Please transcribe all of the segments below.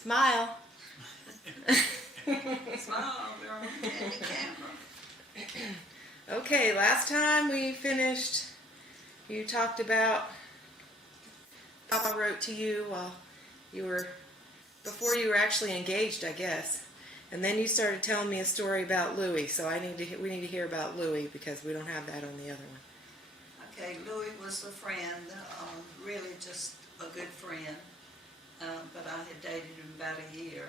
Smile. Smile, we're on the camera. Okay, last time we finished, you talked about Papa wrote to you while you were, before you were actually engaged, I guess. And then you started telling me a story about Louie, so we need to hear about Louie because we don't have that on the other one. Okay, Louis was a friend, really just a good friend, but I had dated him about a year.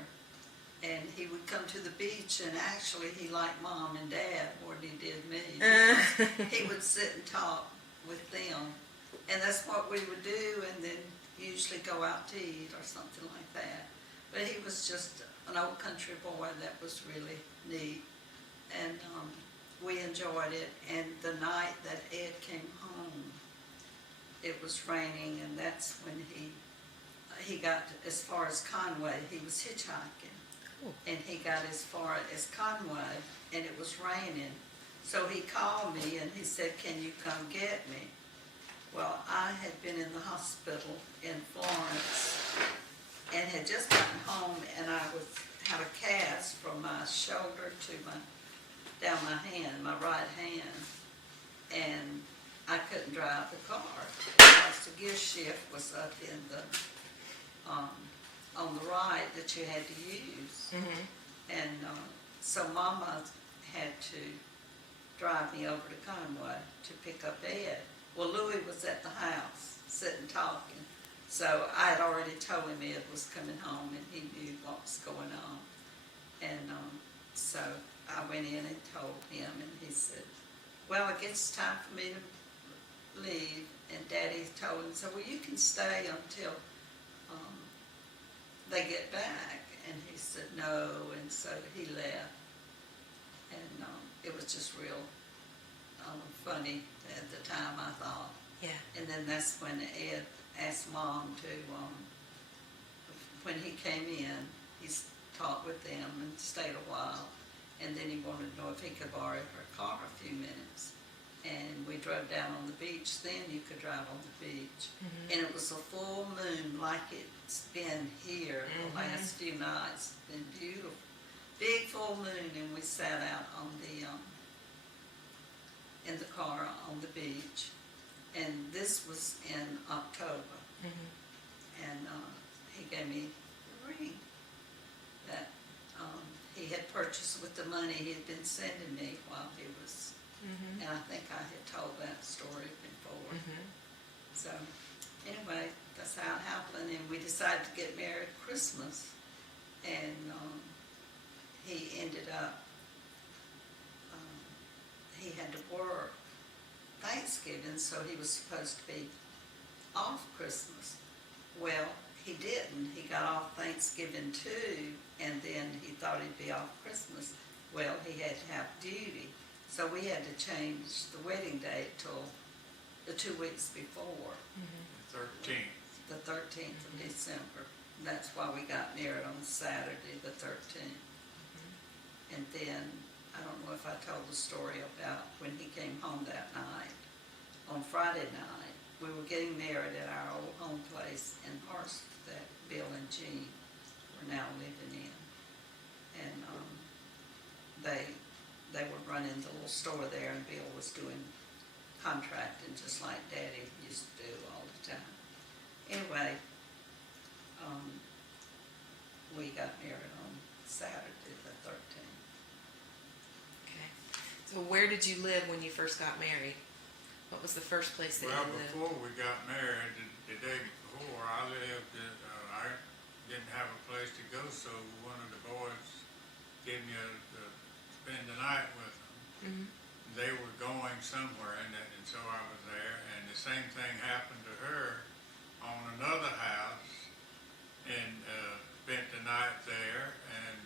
And he would come to the beach, and actually he liked Mom and Dad more than he did me. He would sit and talk with them, and that's what we would do, and then usually go out to eat or something like that. But he was just an old country boy that was really neat, and we enjoyed it. And the night that Ed came home, it was raining, and that's when he got as far as Conway. He was hitchhiking, and he got as far as Conway, and it was raining. So he called me and he said, "Can you come get me?" Well, I had been in the hospital in Florence and had just gotten home, and I had a cast from my shoulder to down my hand, my right hand, and I couldn't drive the car because the gear shift was up in the on the right that you had to use. And so Mama had to drive me over to Conway to pick up Ed. Well, Louis was at the house sitting talking, so I had already told him Ed was coming home, and he knew what was going on. And so I went in and told him, and he said, "Well, I guess it's time for me to leave." And Daddy told him, "So, well, you can stay until they get back." And he said no, and so he left. And it was just real funny at the time, I thought. Yeah. And then that's when Ed asked Mom to, when he came in, he talked with them and stayed a while. And then he wanted to know if he could borrow her car a few minutes. And we drove down on the beach. Then you could drive on the beach. And it was a full moon like it's been here the last few nights. It's been beautiful. Big full moon, and we sat out on the in the car on the beach. And this was in October. And he gave me the ring that he had purchased with the money he had been sending me while he was, and I think I had told that story before. So anyway, that's how it happened, and we decided to get married Christmas, and he ended up, he had to work Thanksgiving, so he was supposed to be off Christmas. Well, he didn't. He got off Thanksgiving too, and then he thought he'd be off Christmas. Well, he had to have duty, so we had to change the wedding date till the 2 weeks before. The 13th. The 13th of December. That's why we got married on Saturday, the 13th. And then, I don't know if I told the story about when he came home that night. On Friday night, we were getting married at our old home place in Hartsville that Bill and Jean were now living in. And they were running the little store there, and Bill was doing contracting just like Daddy used to do all the time. Anyway, we got married on Saturday the 13th. Okay. So where did you live when you first got married? What was the first place that Well, you lived? before we got married, the day before, I lived at, I didn't have a place to go, so one of the boys gave me to spend the night with them. They were going somewhere, and so I was there, and the same thing happened to her on another house, and spent the night there, and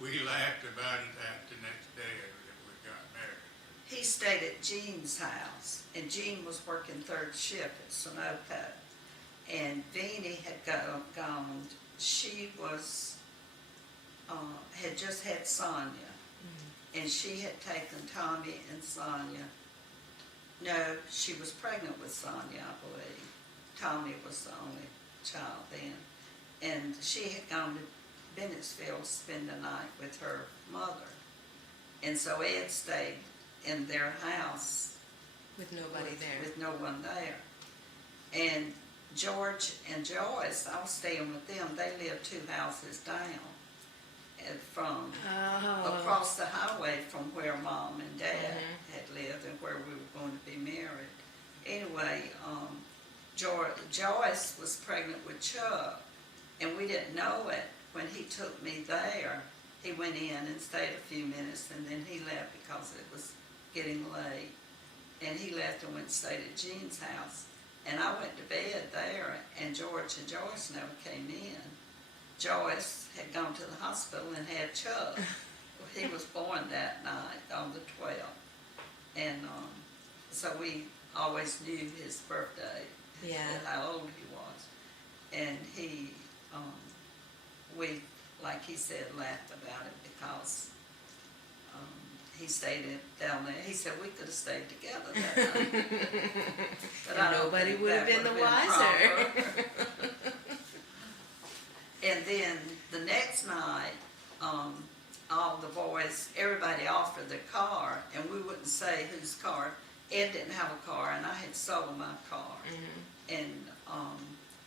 we laughed about it after the next day that we got married. He stayed at Jean's house, and Jean was working third shift at Sunoco, and Beanie had gone. She was had just had Sonia, and she had taken Tommy and Sonia. No, she was pregnant with Sonia, I believe. Tommy was the only child then, and she had gone Bennettsville to spend the night with her mother. And so Ed stayed in their house With nobody there. with no one there. And George and Joyce, I was staying with them, they lived 2 houses down and from Oh. across the highway from where Mom and Dad Mhm. had lived and where we were going to be married. Anyway, Joyce was pregnant with Chuck, and we didn't know it. When he took me there, he went in and stayed a few minutes, and then he left because it was getting late. And he left and went and stayed at Jean's house. And I went to bed there, and George and Joyce never came in. Joyce had gone to the hospital and had Chuck. He was born that night on the 12th. And so we always knew his birthday, Yeah. and how old he was. And he, we, like he said, laughed about it because he stayed down there. He said we could have stayed together that night. But I And don't nobody think would have that been the would've wiser. proper. And then the next night, all the boys, everybody offered their car, and we wouldn't say whose car. Ed didn't have a car, and I had sold my car. Mhm. And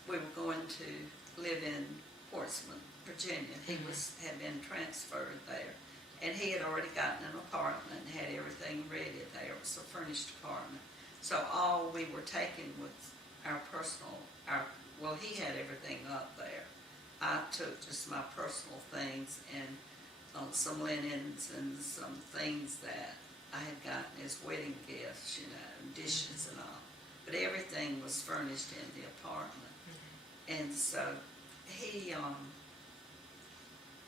we were going to live in Portsmouth, Virginia. He had been transferred there, and he had already gotten an apartment and had everything ready there. It was a furnished apartment. So all we were taking was our personal, well, he had everything up there. I took just my personal things and some linens and some things that I had gotten as wedding gifts, and dishes and all. But everything was furnished in the apartment. And so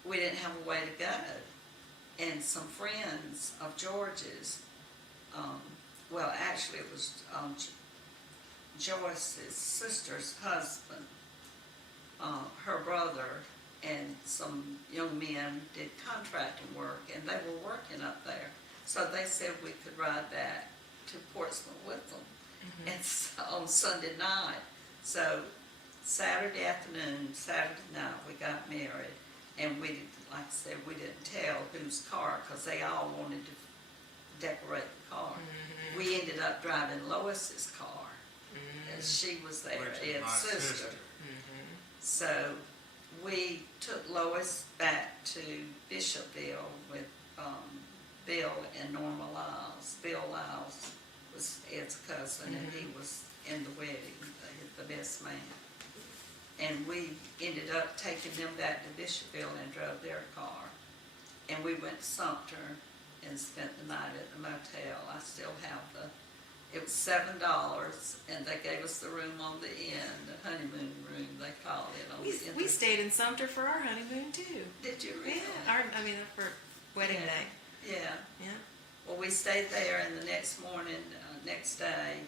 we didn't have a way to go. And some friends of George's, well, actually it was Joyce's sister's husband, her brother, and some young men did contracting work, and they were working up there. So they said we could ride back to Portsmouth with them. And so, on Sunday night. So Saturday afternoon, Saturday night, we got married. And we, like I said, we didn't tell whose car, because they all wanted to decorate the car. We ended up driving Lois's car, and she was there, Which is Ed's my sister. So we took Lois back to Bishopville with Bill and Norma Lyles. Bill Lyles was Ed's cousin, and he was in the wedding, the best man. And we ended up taking them back to Bishopville and drove their car. And we went to Sumter and spent the night at the motel. I still have it was $7, and they gave us the room on the end, the honeymoon room, they called it on the end. We stayed in Sumter for our honeymoon too. Did you really? Yeah, for wedding Yeah. day. Yeah. Yeah. Well, we stayed there, and the next morning, next day,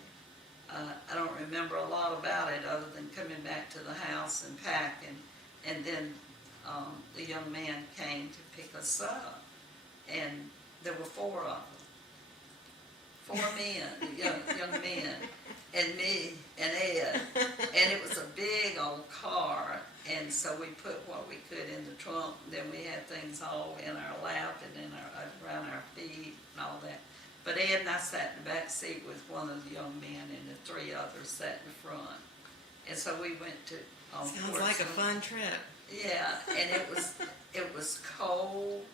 I don't remember a lot about it other than coming back to the house and packing. And then the young man came to pick us up, and there were 4 of them. 4 men, young men, and me and Ed. And it was a big old car, and so we put what we could in the trunk. Then we had things all in our lap and in around our feet and all that. But Ed and I sat in the back seat with one of the young men, and the 3 others sat in the front. And so we went to Sounds like a fun trip. Yeah, and it was cold,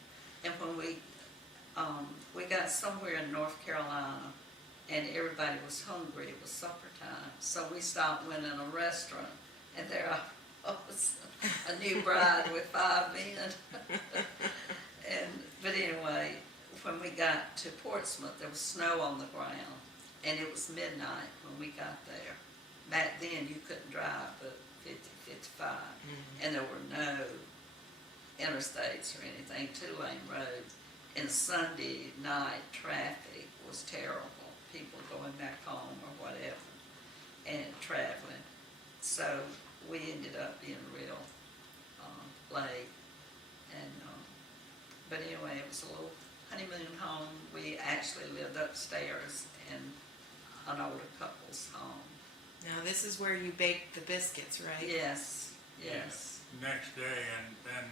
and when we got somewhere in North Carolina, and everybody was hungry. It was supper time, so we stopped, went in a restaurant, and there I was, a new bride with 5 men. But anyway, when we got to Portsmouth, there was snow on the ground, and it was midnight when we got there. Back then, you couldn't drive but 50, 55, and there were no interstates or anything, 2-lane roads. And Sunday night traffic was terrible. People going back home or whatever, and traveling. So we ended up being real late. And but anyway, it was a little honeymoon home. We actually lived upstairs in an older couple's home. Now this is where you baked the biscuits, right? Yes, yes. Next day, and then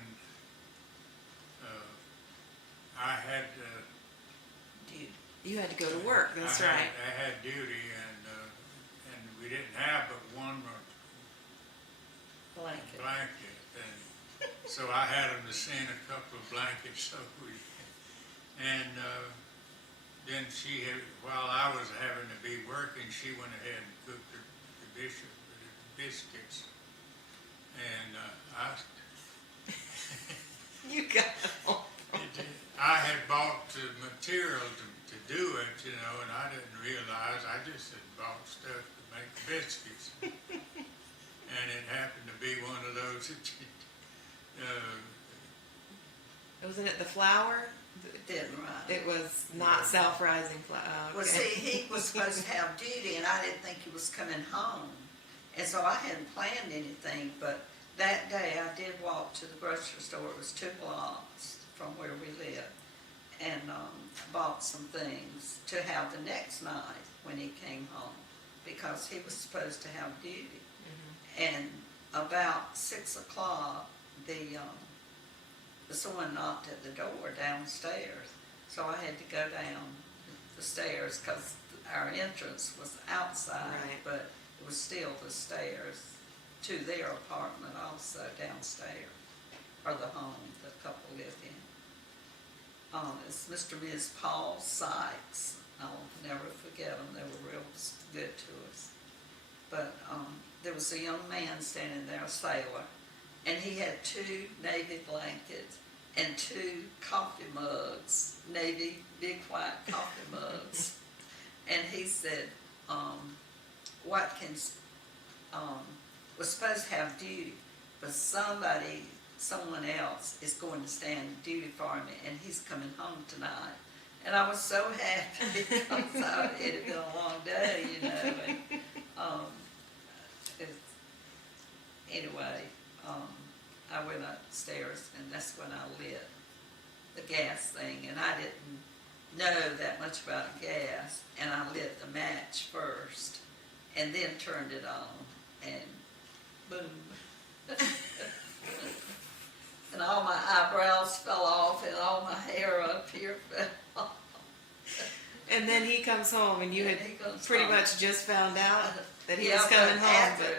I had, Dude, You had to go to work, that's I had- right. I had duty and we didn't have but one blanket. blanket, and so I had them to send a couple of blankets and then she had, while I was having to be working, she went ahead and cooked the biscuits, and You got I had bought the material to do it, you know, and I didn't realize, I just had bought stuff to make biscuits. And it happened to be one of those, Wasn't it the flour? Didn't run. It was not self-rising flour. Well, see, he was supposed to have duty, and I didn't think he was coming home. And so I hadn't planned anything, but that day I did walk to the grocery store. It was 2 blocks from where we lived, and bought some things to have the next night when he came home, because he was supposed to have duty. And about 6 o'clock, someone knocked at the door downstairs. So I had to go down the stairs because our entrance was outside, Right. but it was still the stairs to their apartment also downstairs, or the home the couple lived in. It's Mr. and Ms. Paul Sykes. I'll never forget them. They were real good to us. But there was a young man standing there, a sailor, and he had 2 navy blankets and 2 coffee mugs, navy big white coffee mugs. And he said, Watkins was supposed to have duty, but someone else is going to stand duty for me, and he's coming home tonight. And I was so happy because it had been a long day, you know. And, anyway, I went upstairs, and that's when I lit the gas thing, and I didn't know that much about gas, and I lit the match first, and then turned it on, and boom. And all my eyebrows fell off, and all my hair up here fell off. And then he comes home, and you had And he comes pretty home. much just found out that he Yeah, was coming but home. after,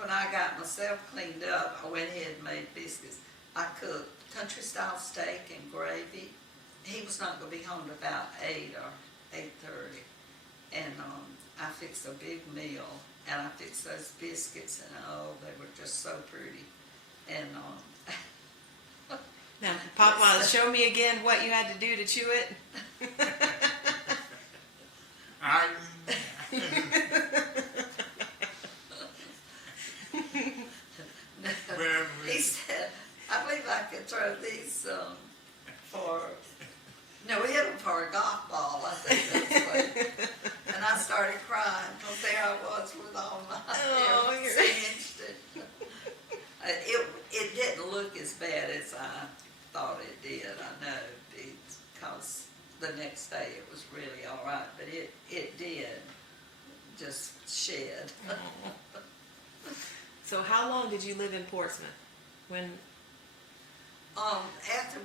when I got myself cleaned up, I went ahead and made biscuits. I cooked country style steak and gravy. He was not going to be home till about 8 or 8:30, and I fixed a big meal, and I fixed those biscuits, and oh, they were just so pretty. And Now, Papa, show me again what you had to do to chew it. well, he said, I believe I could throw these we hit them for a golf ball, I think that's what. And I started crying because there I was with all my hair singed. It didn't look as bad as I thought it did, I know, because the next day it was really all right, but it did just shed. So how long did you live in Portsmouth? When? After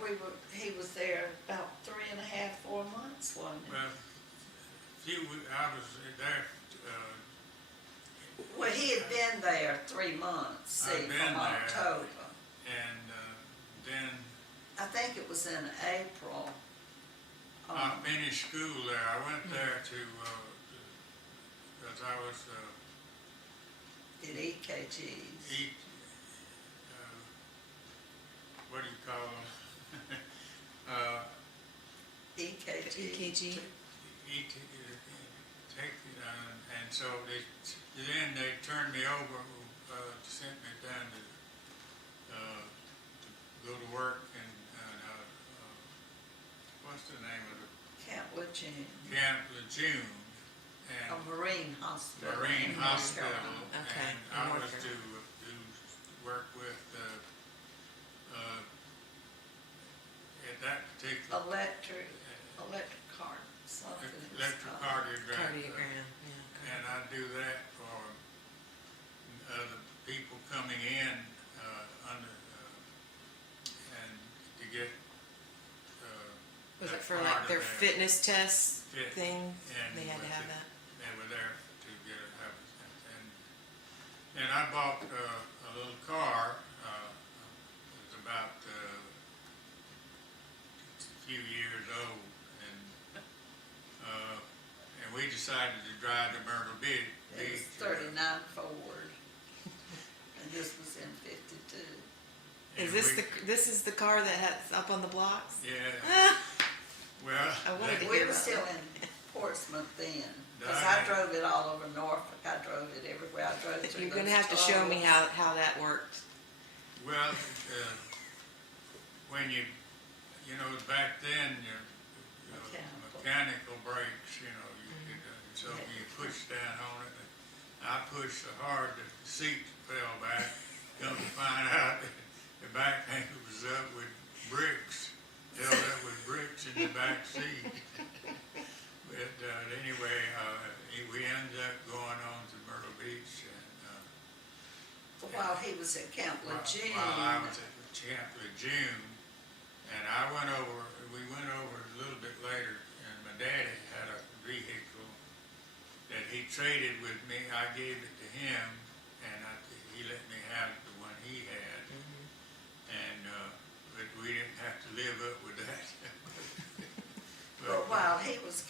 he was there about 3.5, 4 months, wasn't it? I was there. Well, he had been there 3 months, see, I'd been from there. October. And then I think it was in April. I finished school there. I went there because I was At EKGs. what do you call them? EKG. EKG. And so then they turned me over, sent me down to go to work and what's the name of it? Camp Lejeune. Camp Lejeune. A Marine Hospital. Marine in North Hospital. Carolina. Okay, And in I North was to work with, at that particular. Something it was called. Electrocardiogram. Cardiogram. Yeah. And I do that for the people coming in and to get part of Their their fitness test fit, thing, and they had to with have it, that. they were there to get it and I bought a little car. It was about a few years old, and we decided to drive to Myrtle Beach. It was 39 Ford, and this was in 52. Is this is the car that has up on the blocks? Yeah. Well, I wanted to We hear were about still that. in Portsmouth then, because I drove it all over Norfolk. I drove it everywhere. I drove through You're gonna those have to show me tunnels. how that worked. well, when you know, back then, mechanical brakes, you could, so you push down on it. I pushed so hard that the seat fell back. Come to find out, the back angle was up with bricks, held up with bricks in the back seat. But anyway, we ended up going on to Myrtle Beach, and While he was at Camp Lejeune. while I was at Camp Lejeune, and we went over a little bit later, and my daddy had a vehicle that he traded with me. I gave it to him, and he let me have the one he had, and but we didn't have to live up with that. But while he was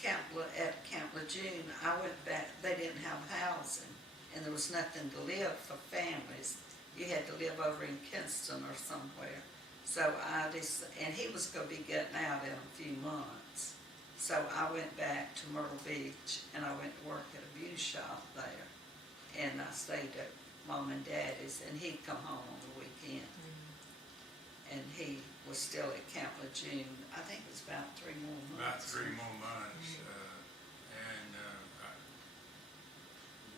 at Camp Lejeune, I went back. They didn't have housing, and there was nothing to live for families. You had to live over in Kinston or somewhere. So and he was going to be getting out in a few months. So I went back to Myrtle Beach, and I went to work at a beauty shop there. And I stayed at Mom and Daddy's, and he'd come home on the weekend. And he was still at Camp Lejeune. I think it was about 3 more About months. 3 more months, and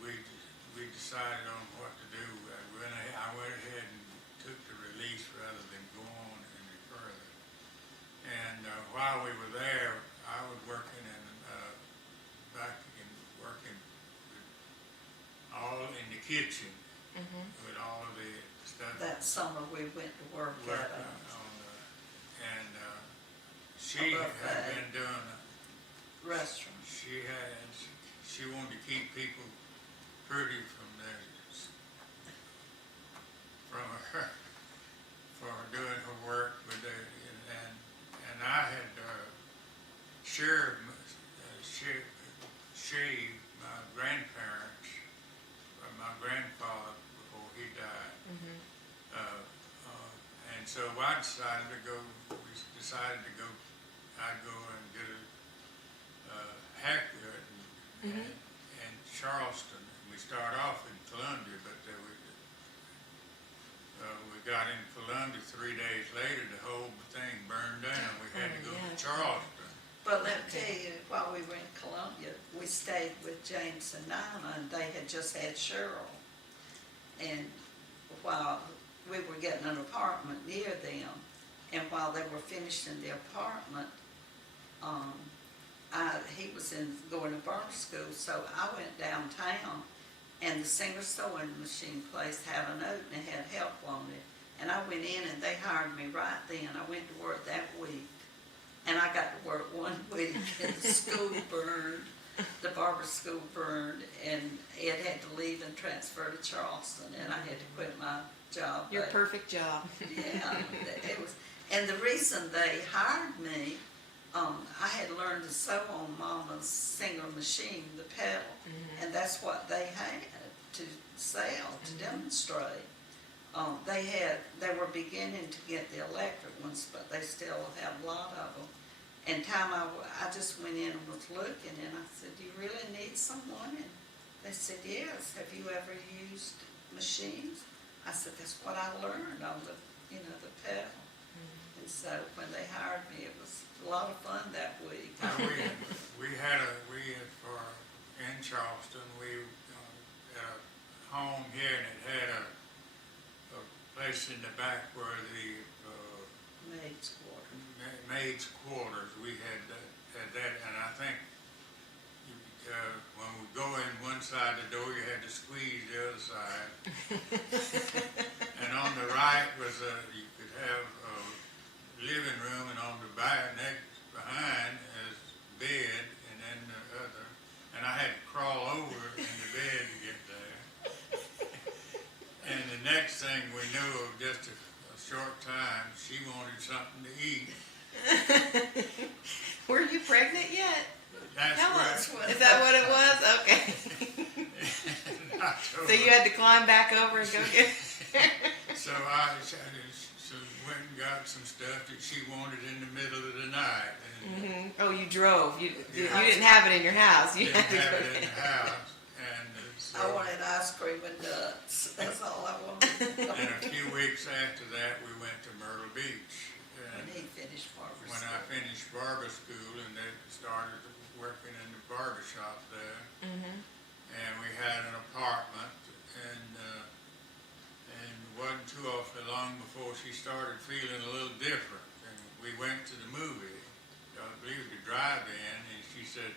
we decided on what to do. I went ahead and took the release rather than go on any further. And while we were there, I was working working all in the kitchen with all of the stuff. That summer we went to work at a And she Above had that. been doing. restaurant. She wanted to keep people pretty from her for doing her work with and I had shaved my grandparents, my grandfather before he died. And so I decided to go. I'd go and get a haircut in Charleston. We start off in Columbia, but we got in Columbia 3 days later. The whole thing burned down. We had to go to Charleston. But let me tell you, while we were in Columbia, we stayed with James and Nina, and they had just had Cheryl. And while we were getting an apartment near them, and while they were finishing the apartment, he was going to Burn School, so I went downtown, and the Singer sewing machine place had a note and it had help on it. And I went in and they hired me right then. I went to work that week, and I got to work 1 week, and the school burned, the barber school burned, and Ed had to leave and transfer to Charleston, and I had to quit my job. Your there. perfect job. Yeah, it was, and the reason they hired me, I had learned to sew on Mama's Singer machine, the pedal, and that's what they had to sell, to demonstrate. They were beginning to get the electric ones, but they still have a lot of them. And I just went in and was looking, and I said, "Do you really need someone?" And they said, "Yes. Have you ever used machines?" I said, "That's what I learned on the pedal." And so when they hired me, it was a lot of fun that week. We had in Charleston, we had a home here, and it had a place in the back where the Maid's quarter. maid's quarters. We had that, and I think when we go in one side of the door, you had to squeeze the other side. And on the right was you could have a living room, and on the back next behind is short time, she wanted something to eat. Were you pregnant yet? That's Tell where, us. Is that what it was? Okay. I told So you her. had to climb back over and go get. So I went and got some stuff that she wanted in the middle of the night. And Oh, you drove. You Yeah. didn't have it in your house. You didn't had to have go it in get the house. And so, I wanted ice cream and nuts. That's all I wanted. and a few weeks after that, we went to Myrtle Beach. When And he finished barber when school. I finished barber school and they started working in the barber shop there, and we had an apartment, and wasn't too awfully long before she started feeling a little different. And we went to the movie, I believe the drive-in, and she said,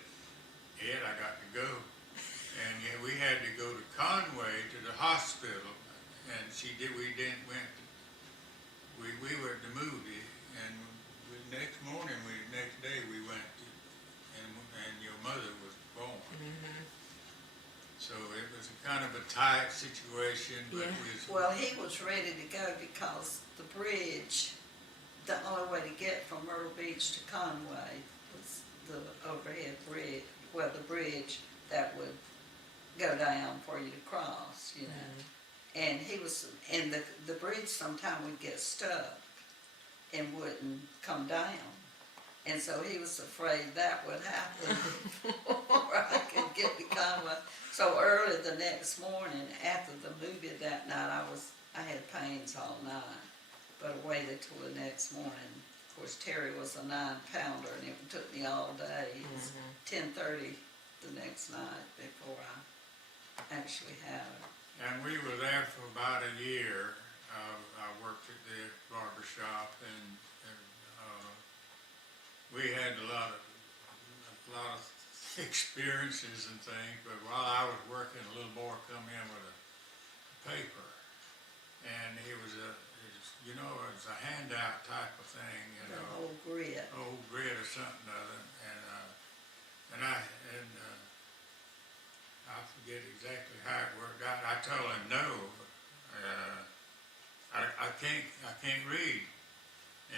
"Ed, I got to go." And yeah, we had to go to Conway to the hospital, and we were at the movie, and next day we went to, and your mother was born. So it was a kind of a tight situation, but Yeah. we was, Well, he was ready to go because the bridge, the only way to get from Myrtle Beach to Conway was the overhead bridge, well, the bridge that would go down for you to cross, you know. And the bridge sometime would get stuck and wouldn't come down. And so he was afraid that would happen before I could get to Conway. So early the next morning, after the movie that night, I had pains all night, but I waited till the next morning. Of course, Terry was a 9-pounder, and it took me all day. It was 10:30 the next night before I actually had it. and we were there for about a year. I worked at the barber shop, and we had a lot of experiences and things. But while I was working, a little boy come in with a paper, and it was a handout type of thing, you The know, old grid. old grid or something other, and I forget exactly how it worked out. I told him no, I can't read,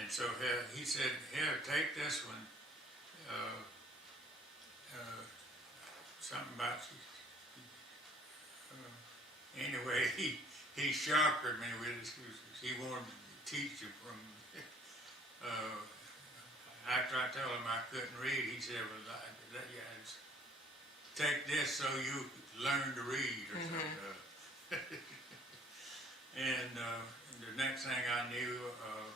and so he said, "Here, take this one." Something about anyway, he sharpered me with his. He wanted to teach you from. After I told him I couldn't read, he said, "Well, take this so you learn to read or something." And the next thing I knew, a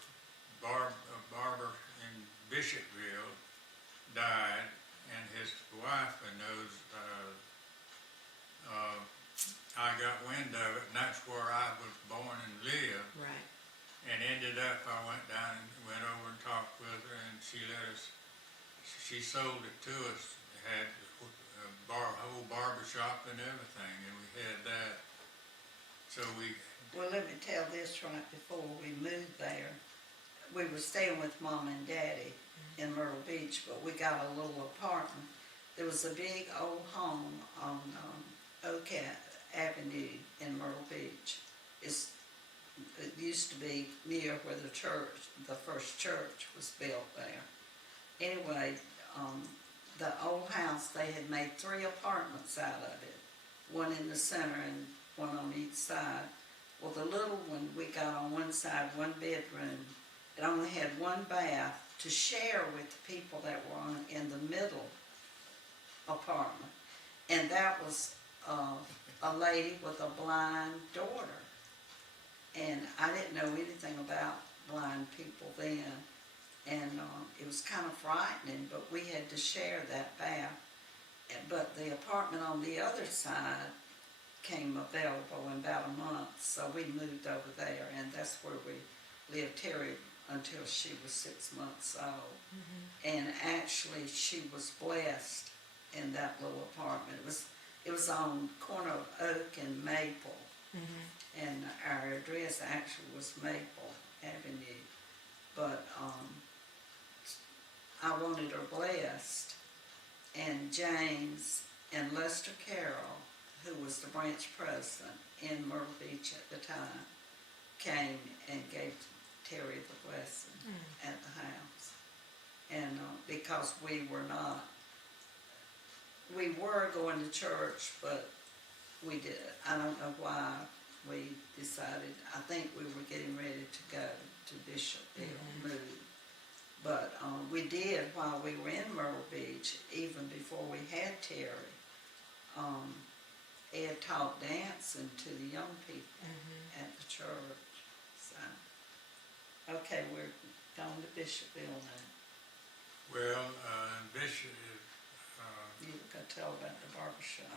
barber in Bishopville died, and his wife knows. I got wind of it, and that's where I was born and lived. Right. And ended up, I went down and went over and talked with her, and she she sold it to us. Had a whole barber shop and everything, and we had that. So Well, let me tell this right before we moved there. We were staying with Mom and Daddy in Myrtle Beach, but we got a little apartment. There was a big old home on Oak Avenue in Myrtle Beach. It used to be near where the first church was built there. Anyway, the old house, they had made 3 apartments out of it. One in the center and one on each side. Well, the little one we got on one side, 1 bedroom. It only had 1 bath to share with the people that were in the middle apartment. And that was a lady with a blind daughter. And I didn't know anything about blind people then. And it was kind of frightening, but we had to share that bath. But the apartment on the other side came available in about a month, so we moved over there, and that's where we lived, Terry, until she was 6 months old. And actually, she was blessed in that little apartment. It was on corner of Oak and Maple, and our address actually was Maple Avenue. But I wanted her blessed, and James and Lester Carroll, who was the branch president in Myrtle Beach at the time, came and gave Terry the blessing at the house. And because we were going to church, but we did. I don't know why we decided. I think we were getting ready to go to Bishopville, move. But we did while we were in Myrtle Beach, even before we had Terry. Ed taught dancing to the young people at the church. So, okay, we're going to Bishopville now. Well, Bishop, You were going to tell about the barber shop.